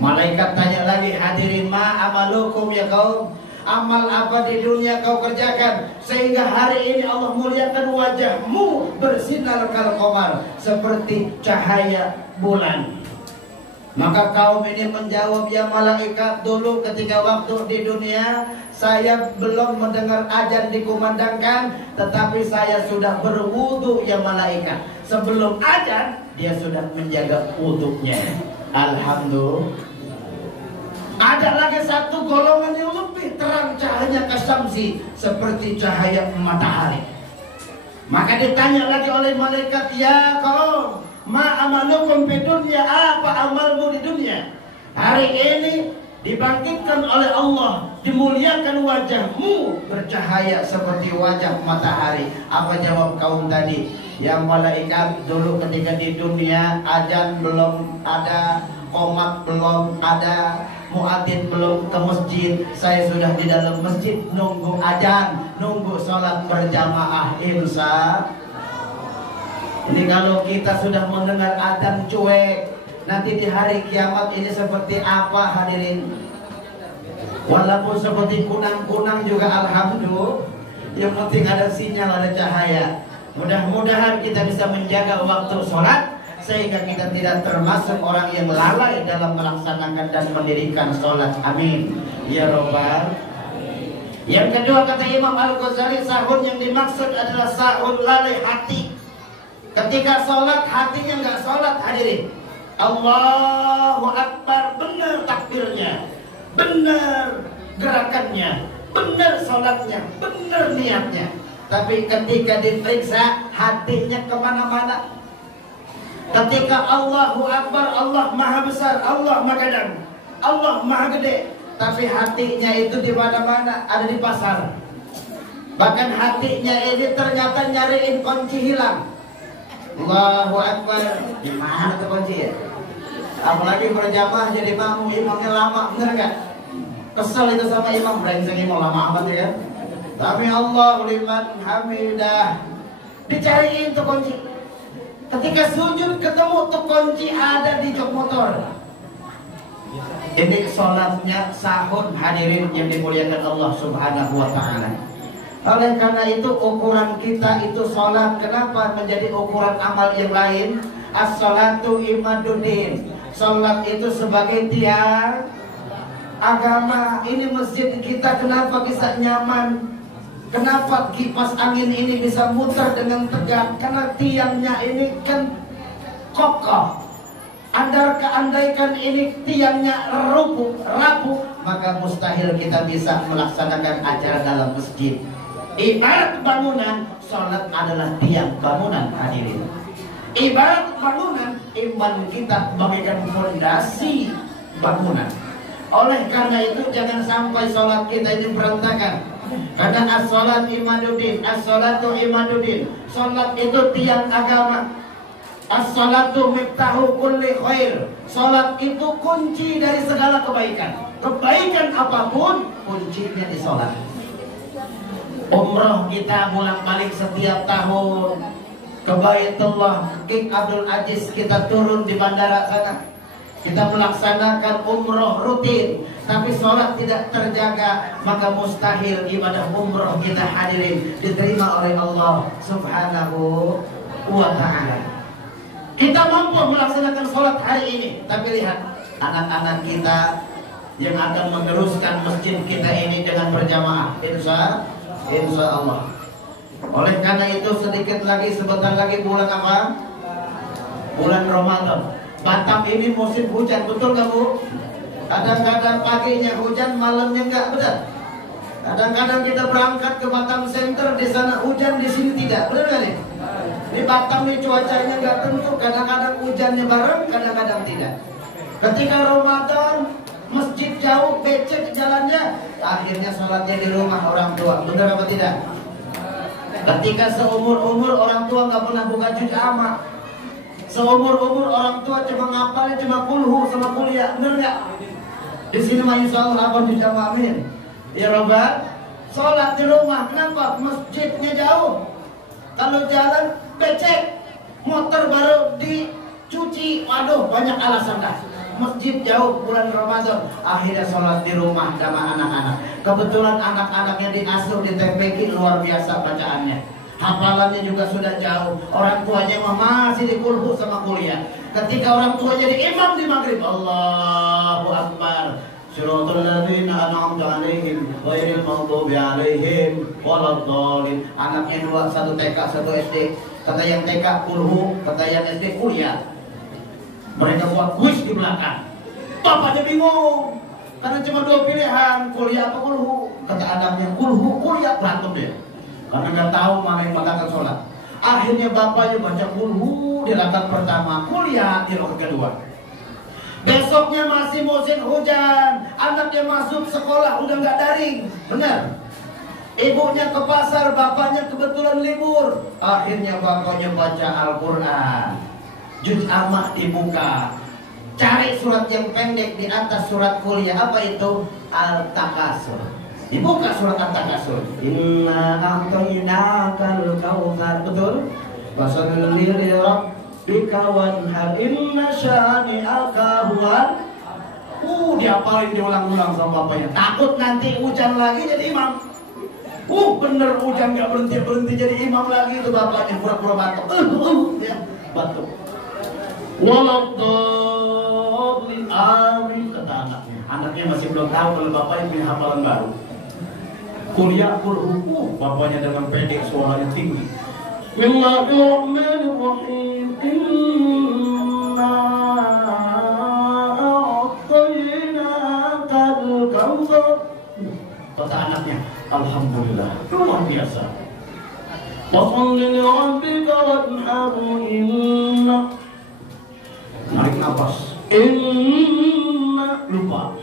Malaikat tanya lagi, hadirin, ma amalukum ya kaum, amal apa di dunia kau kerjakan sehingga hari ini Allah muliakan wajahmu bersinar kal-qamar, seperti cahaya bulan. Maka kaum ini menjawab, ya malaikat, dulu ketika waktu di dunia saya belum mendengar azan dikumandangkan, tetapi saya sudah berwudu ya malaikat. Sebelum azan dia sudah menjaga wudunya. Alhamdulillah. Ada lagi satu golongan yang lebih terang cahayanya kasamsi, seperti cahaya matahari. Maka ditanya lagi oleh malaikat, ya kaum, ma amalukum di dunia, apa amalmu di dunia? Hari ini dibangkitkan oleh Allah, dimuliakan wajahmu bercahaya seperti wajah matahari. Apa jawab kaum tadi? Ya malaikat, dulu ketika di dunia azan belum ada, qomat belum ada, muadzin belum ke masjid, saya sudah di dalam masjid nunggu azan, nunggu sholat berjamaah. Insya. Jadi kalau kita sudah mendengar azan cuek, nanti di hari kiamat ini seperti apa hadirin? Walaupun seperti kunang-kunang juga alhamdulillah, yang penting ada sinyal, ada cahaya. Mudah-mudahan kita bisa menjaga waktu sholat sehingga kita tidak termasuk orang yang lalai dalam melaksanakan dan mendirikan sholat. Amin ya robbal. Yang kedua, kata Imam Al-Ghazali, sahun yang dimaksud adalah sahun lalai hati. Ketika sholat hatinya nggak sholat hadirin. Allahu Akbar, benar takbirnya, benar gerakannya, benar sholatnya, benar niatnya. Tapi ketika diperiksa hatinya kemana-mana. Ketika Allahu Akbar, Allah maha besar, Allah maha dalam, Allah maha gede, tapi hatinya itu di mana-mana, ada di pasar. Bahkan hatinya ini ternyata nyariin kunci hilang. Allahu Akbar, di mana tuh kunci ya? Apalagi berjamaah jadi makmum, imamnya lama, bener gak? Kesel itu sama imam, brengsek imam lama amat ya kan? Tapi Allahu liman hamidah, dicariin tuh kunci. Ketika sujud ketemu tuh kunci ada di jok motor. Ini sholatnya sahun hadirin yang dimuliakan Allah Subhanahu wa ta'ala. Oleh karena itu ukuran kita itu sholat. Kenapa menjadi ukuran amal yang lain? As-sholatu imaduddin. Sholat itu sebagai tiang agama. Ini masjid kita kenapa bisa nyaman? Kenapa kipas angin ini bisa muter dengan tegak? Karena tiangnya ini kan kokoh. Andaikan ini tiangnya rapuh, maka mustahil kita bisa melaksanakan acara dalam masjid. Ibarat bangunan, sholat adalah tiang bangunan hadirin. Ibarat bangunan, iman kita bagaikan fondasi bangunan. Oleh karena itu jangan sampai sholat kita ini berantakan. Karena as-sholat imaduddin, as-sholatu imaduddin. Sholat itu tiang agama. As-sholatu miftahu kulli khair. Sholat itu kunci dari segala kebaikan. Kebaikan apapun kuncinya di sholat. Umroh kita bolak-balik setiap tahun ke Baitullah, King Abdul Aziz, kita turun di bandara sana. Kita melaksanakan umroh rutin, tapi sholat tidak terjaga, maka mustahil ibadah umroh kita hadirin diterima oleh Allah Subhanahu wa ta'ala. Kita mampu melaksanakan sholat hari ini, tapi lihat anak-anak kita yang akan meneruskan masjid kita ini dengan berjamaah, insya Allah. Oleh karena itu sedikit lagi, sebentar lagi bulan apa? Bulan Ramadan. Batam ini musim hujan, betul gak Bu? Kadang-kadang paginya hujan, malamnya enggak, benar? Kadang-kadang kita berangkat ke Batam Center, di sana hujan, di sini tidak, benar gak nih? Di Batam ini cuacanya enggak tentu, kadang-kadang hujannya bareng, kadang-kadang tidak. Ketika Ramadan, masjid jauh, becek jalannya, akhirnya sholatnya di rumah orang tua, benar apa tidak? Ketika seumur-umur orang tua nggak pernah buka juz amma, seumur-umur orang tua cuma ngapalin cuma kulhu sama kuliah, bener nggak? Di sini mah insya Allah apa juz amma, amin. Ya Rabbal, sholat di rumah, kenapa? Masjidnya jauh. Kalau jalan becek, motor baru dicuci, waduh banyak alasan dah. Masjid jauh, bulan Ramadan, akhirnya sholat di rumah sama anak-anak. Kebetulan anak-anaknya diasuh di TPQ, luar biasa bacaannya, hafalannya juga sudah jauh. Orang tuanya masih di kulhu sama kuliah. Ketika orang tua jadi imam di maghrib, Allahu Akbar, Shiratal ladzina an'amta 'alaihim ghairil maghdubi 'alaihim waladdallin. Anaknya dua, satu TK, satu SD. Kata yang TK kulhu, kata yang SD kuliah. Mereka buat kuis di belakang. Bapaknya bingung, karena cuma dua pilihan, kuliah atau kulhu. Kata anaknya kulhu, kuliah, berantem dia, karena nggak tahu mana yang bakal sholat. Akhirnya bapaknya baca kulhu di rakaat pertama, kuliah di rakaat kedua. Besoknya masih musim hujan, anaknya masuk sekolah udah nggak daring, benar. Ibunya ke pasar, bapaknya kebetulan libur. Akhirnya bapaknya baca Al-Quran. Juz amma dibuka, cari surat yang pendek di atas surat kuliah. Apa itu? Al-Takasur. Dibuka surat Al-Takasur. Inna a'tainakal kautsar, betul? Fasalli li rabbika wanhar, inna syani'aka huwal. Dihafalin, diulang-ulang sama bapaknya. Takut nanti hujan lagi jadi imam. Bener hujan gak berhenti-berhenti jadi imam lagi. Itu bapaknya pura-pura batuk. Ya, batuk. Waladdallin, amin, kata anaknya. Anaknya masih belum tahu kalau bapaknya punya hafalan baru. Kuliah kulhu, bapaknya dengan pendek, suaranya tinggi. Bismillahirrahmanirrahim. Inna a'tainakal kautsar. Kata anaknya, alhamdulillah, luar biasa. Fasholli li rabbika wanhar, inna, narik nafas, inna, lupa,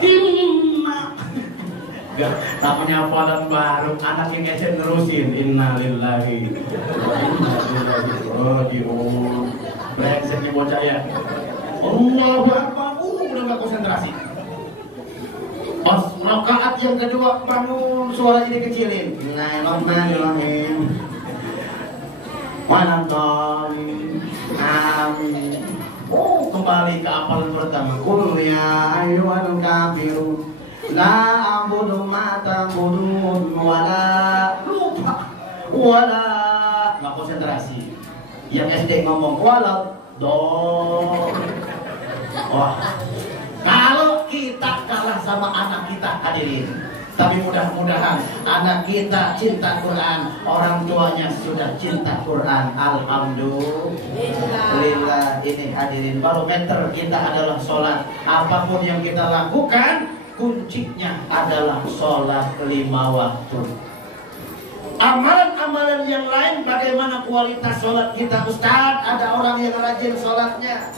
inna. Gak, namanya hafalan baru, anak yang ngecek nerusin, inna lillahi raji'un. Brengseknya bocah ya. Allahu Akbar, udah gak konsentrasi. Pas rakaat yang kedua bangun, suaranya dikecilin. Bismillahirrahmanirrahim. Waladdallin, amin. Kembali ke hafalan pertama. Qul ya ayyuhal kafirun la a'budu ma ta'budun wala, lupa, wala, nggak konsentrasi. Yang SD ngomong waladdallin. Wah, kalau kita kalah sama anak kita hadirin, tapi mudah-mudahan anak kita cinta Quran, orang tuanya sudah cinta Quran. Alhamdulillah. Ini hadirin, barometer kita adalah sholat. Apapun yang kita lakukan, kuncinya adalah sholat 5 waktu. Amalan-amalan yang lain, bagaimana kualitas sholat kita? Ustaz, ada orang yang rajin sholatnya,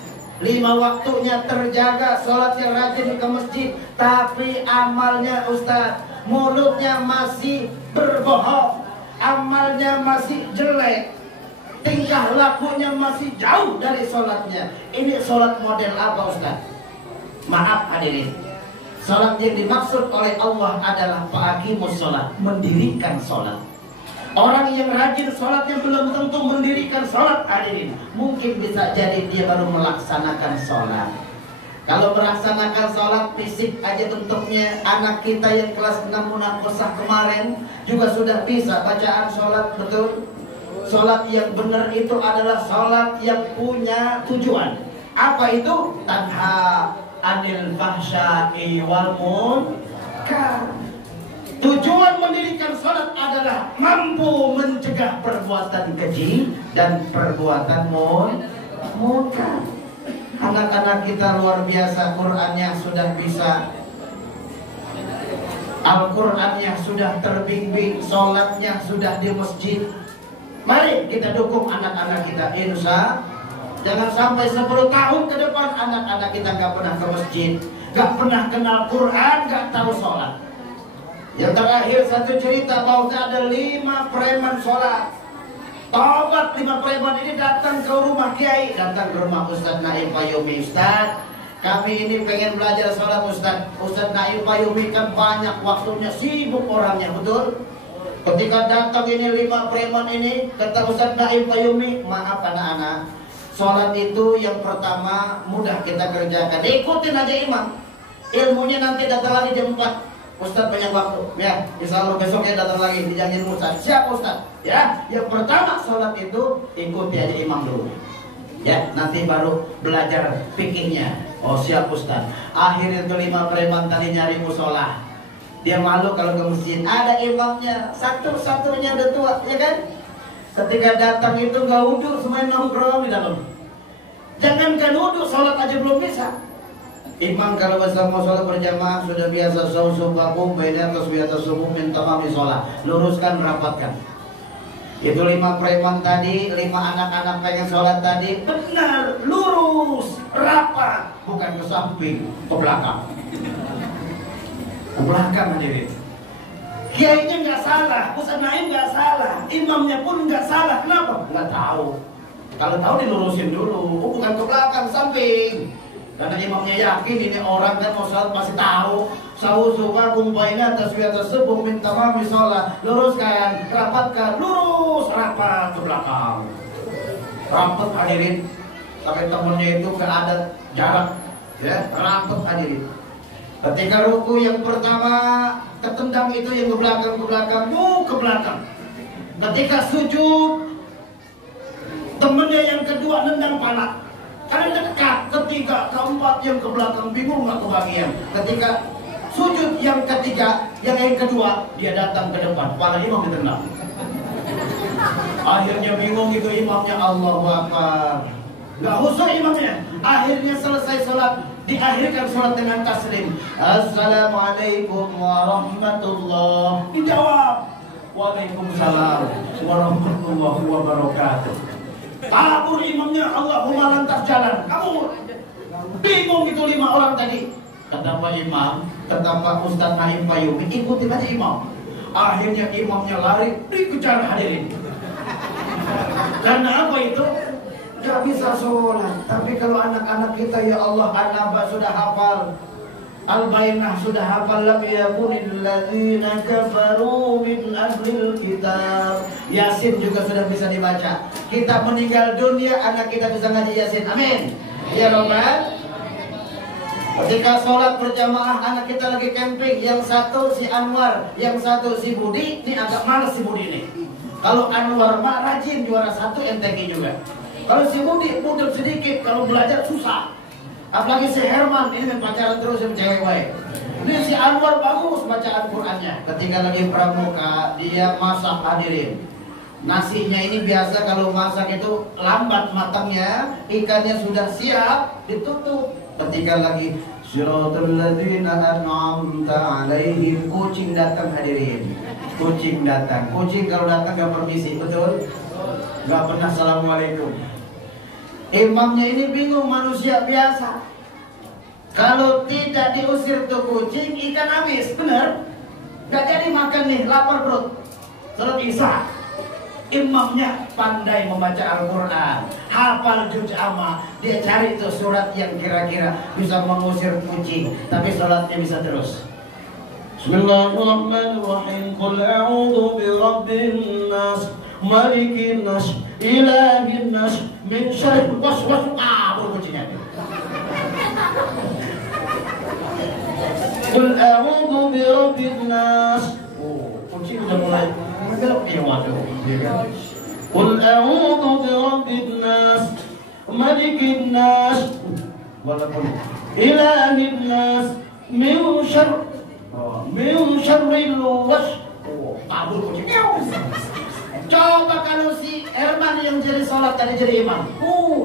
5 waktunya terjaga, sholatnya rajin ke masjid, tapi amalnya Ustaz, mulutnya masih berbohong, amalnya masih jelek, tingkah lakunya masih jauh dari sholatnya. Ini sholat model apa Ustaz? Maaf hadirin, sholat yang dimaksud oleh Allah adalah faqimus sholat, mendirikan sholat. Orang yang rajin sholatnya belum tentu mendirikan sholat, hadirin. Mungkin bisa jadi dia baru melaksanakan sholat. Kalau melaksanakan sholat fisik aja bentuknya, anak kita yang kelas 6 munakosah kemarin juga sudah bisa bacaan sholat, betul? Sholat yang benar itu adalah sholat yang punya tujuan. Apa itu? Tanha anil fahsya'i wal munkar. Tujuan mendirikan sholat adalah mampu mencegah perbuatan keji dan perbuatan munkar. Anak-anak kita luar biasa, Qur'annya sudah bisa, Al-Qur'annya sudah terbimbing, sholatnya sudah di masjid. Mari kita dukung anak-anak kita, insya. Jangan sampai 10 tahun ke depan anak-anak kita gak pernah ke masjid, gak pernah kenal Quran, gak tahu sholat. Yang terakhir satu cerita bahwa ada 5 preman sholat. Tobat 5 preman ini datang ke rumah kiai, datang ke rumah Ustadz Naim Payumi. Ustadz, kami ini pengen belajar sholat Ustadz. Ustadz Naim Payumi kan banyak waktunya, sibuk orangnya, betul? Ketika datang ini 5 preman ini, kata Ustadz Naim Payumi, maaf anak-anak, sholat itu yang pertama mudah kita kerjakan. Ikutin aja imam. Ilmunya nanti datang lagi jam 4. Ustadz banyak waktu, ya. Insya Allah besoknya datang lagi dijanjiin Ustadz. Siap Ustadz, ya. Yang pertama sholat itu ikuti aja imam dulu, ya. Nanti baru belajar fikihnya. Oh siap Ustadz. Akhirnya itu 5 preman tadi nyari musola. Dia malu kalau ke masjid ada imamnya, satu-satunya udah tua, ya kan? Ketika datang itu nggak wudhu, semuanya nongkrong di dalam. Jangankan wudhu, sholat aja belum bisa. Imam kalau bersama sholat berjamaah sudah biasa sausubakum baina taswiyatus subuh min tamami sholat. Luruskan, rapatkan. Itu 5 preman tadi, 5 anak-anak pengen sholat tadi, benar, lurus, rapat, bukan ke samping, ke belakang. Ke belakang hadirin. Kiainya nggak salah, Ustadz Naim nggak salah, imamnya pun nggak salah. Kenapa? Nggak tahu. Kalau tahu dilurusin dulu, bukan ke belakang, samping. Karena imamnya yakin ini orang kan mau sholat masih tahu. Sausubakum baina taswiyatus subuh min tamami sholat. Luruskan, rapatkan, lurus, rapat ke belakang. Rapat hadirin. Sampai temennya itu nggak ada jarak, ya, rapat hadirin. Ketika ruku yang pertama ketendang itu yang ke belakang, ke belakang. Ketika sujud, temennya yang kedua nendang pala. Karena dekat, ketiga, keempat, yang ke belakang bingung nggak kebagian. Ketika sujud yang ketiga, yang kedua, dia datang ke depan, pala imam ditendang. Akhirnya bingung itu imamnya, Allahu Akbar. Nggak khusyuk imamnya. Akhirnya selesai sholat, diakhirkan sholat dengan taslim. Assalamualaikum warahmatullah. Dijawab, Waalaikumsalam warahmatullahi wabarakatuh. Kabur imamnya, Allahumma lantas jalan. Kabur. Bingung itu 5 orang tadi. Kata Pak Imam, kata Pak Ustadz Naim Payumi, ikutin aja imam. Akhirnya imamnya lari, dikejar hadirin. Karena apa itu? Gak bisa sholat. Tapi kalau anak-anak kita, ya Allah, An-Naba sudah hafal, Al-Bainah sudah hafal, lam yakunil ladzina kafaru min ahlil kitab. Yasin juga sudah bisa dibaca. Kita meninggal dunia, anak kita bisa ngaji Yasin. Amin. Ya Rabbal. Ketika sholat berjamaah, anak kita lagi camping. Yang satu si Anwar, yang satu si Budi. Ini agak males si Budi ini. Kalau Anwar mah rajin, juara 1 MTQ juga. Kalau si Budi mundur sedikit, kalau belajar susah. Apalagi si Herman, ini main pacaran terus sama cewek wae. Ini si Anwar bagus bacaan Qur'annya. Ketika lagi pramuka, dia masak hadirin. Nasinya ini biasa kalau masak itu lambat matangnya, ikannya sudah siap, ditutup. Ketika lagi siratal ladzina an'amta 'alaihim, kucing datang hadirin. Kucing datang. Kucing kalau datang gak permisi, betul? Gak pernah assalamualaikum. Imamnya ini bingung, manusia biasa. Kalau tidak diusir tuh kucing, ikan habis, bener? Gak jadi makan nih, lapar perut. Salat Isya, imamnya pandai membaca Al-Quran, hafal juz amma. Dia cari tuh surat yang kira-kira bisa mengusir kucing, tapi salatnya bisa terus. Bismillahirrahmanirrahim. Qul a'udzu birabbin nas, malikin nas, ilahin nas, min syarri waswas. Baru kuncinya. Qul a'udzu birabbin nas. Oh, kunci udah mulai menggelap ya, waduh. Qul a'udzu birabbin nas, malikin nas, walaupun ilahin nas, min syarril was. Oh, kabur kunci. Coba kalau si Herman yang jadi sholat tadi jadi imam,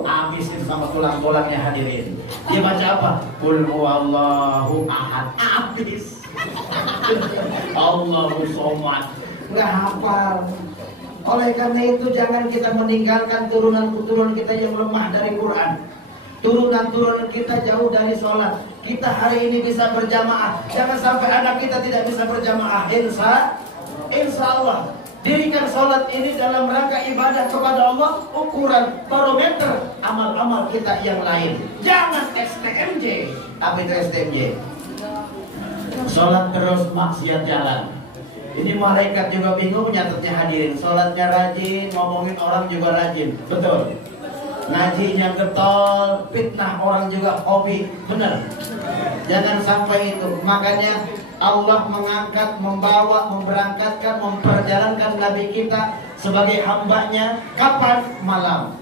habis sama tulang-tulangnya hadirin. Dia baca apa? Qul huwallahu ahad. Habis. Allahu somad. Nggak hafal. Oleh karena itu jangan kita meninggalkan turunan-turunan kita yang lemah dari Quran. Turunan-turunan kita jauh dari sholat. Kita hari ini bisa berjamaah. Jangan sampai anak kita tidak bisa berjamaah. Insya Allah. Dirikan sholat ini dalam rangka ibadah kepada Allah, ukuran barometer amal-amal kita yang lain. Jangan STMJ. Apa itu STMJ? Sholat terus maksiat jalan. Ini malaikat juga bingung nyatetnya hadirin. Sholatnya rajin, ngomongin orang juga rajin. Betul. Ngajinya getol, fitnah orang juga hobi. Benar. Jangan sampai itu. Makanya Allah mengangkat, membawa, memberangkatkan, memperjalankan Nabi kita sebagai hambanya. Kapan? Malam.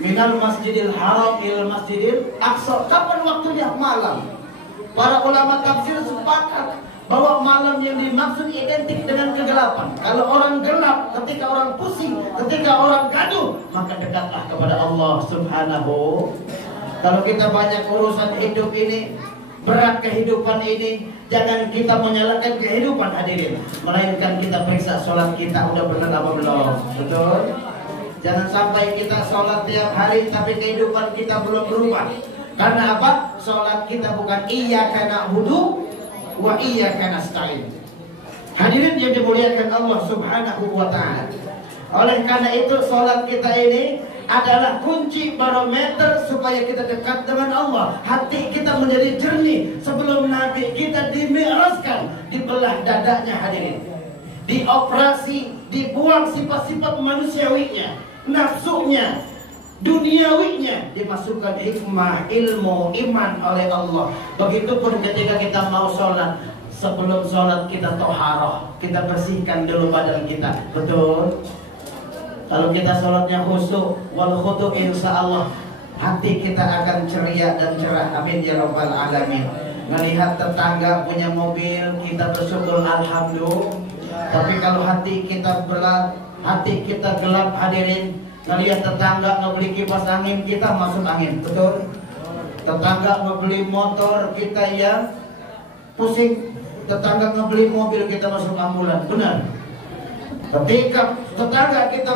Minal masjidil haram il masjidil aqsa. Kapan waktunya? Malam. Para ulama tafsir sepakat bahwa malam yang dimaksud identik dengan kegelapan. Kalau orang gelap, ketika orang pusing, ketika orang gaduh, maka dekatlah kepada Allah Subhanahu. Kalau kita banyak urusan hidup ini, berat kehidupan ini, jangan kita menyalahkan kehidupan hadirin, melainkan kita periksa sholat kita udah benar apa belum. Betul? Jangan sampai kita sholat tiap hari tapi kehidupan kita belum berubah. Karena apa? Sholat kita bukan iyyaka na'budu wa iyyaka nasta'in. Hadirin yang dimuliakan Allah Subhanahu wa ta'ala. Oleh karena itu sholat kita ini adalah kunci barometer supaya kita dekat dengan Allah. Hati kita menjadi jernih. Sebelum Nabi kita dimi'rajkan, dibelah dadanya hadirin, dioperasi, dibuang sifat-sifat manusiawinya, nafsunya, duniawinya, dimasukkan hikmah, ilmu, iman oleh Allah. Begitupun ketika kita mau sholat, sebelum sholat kita toharoh, kita bersihkan dulu badan kita. Betul? Kalau kita sholatnya khusyuk, wal khudu, insya Allah hati kita akan ceria dan cerah. Amin ya rabbal alamin. Melihat tetangga punya mobil, kita bersyukur alhamdulillah. Tapi kalau hati kita berat, hati kita gelap hadirin, ngelihat tetangga ngebeli kipas angin, kita masuk angin. Betul? Tetangga ngebeli motor, kita yang pusing. Tetangga ngebeli mobil, kita masuk ambulan. Benar? Ketika tetangga kita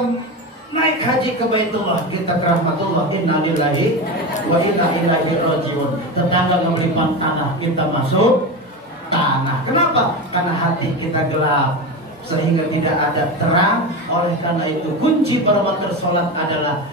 naik haji ke Baitullah, kita ke rahmatullah, inna lillahi wa inna ilaihi rajiun. Tetangga ngebeli tanah, kita masuk tanah. Kenapa? Karena hati kita gelap, sehingga tidak ada terang. Oleh karena itu kunci barometer sholat adalah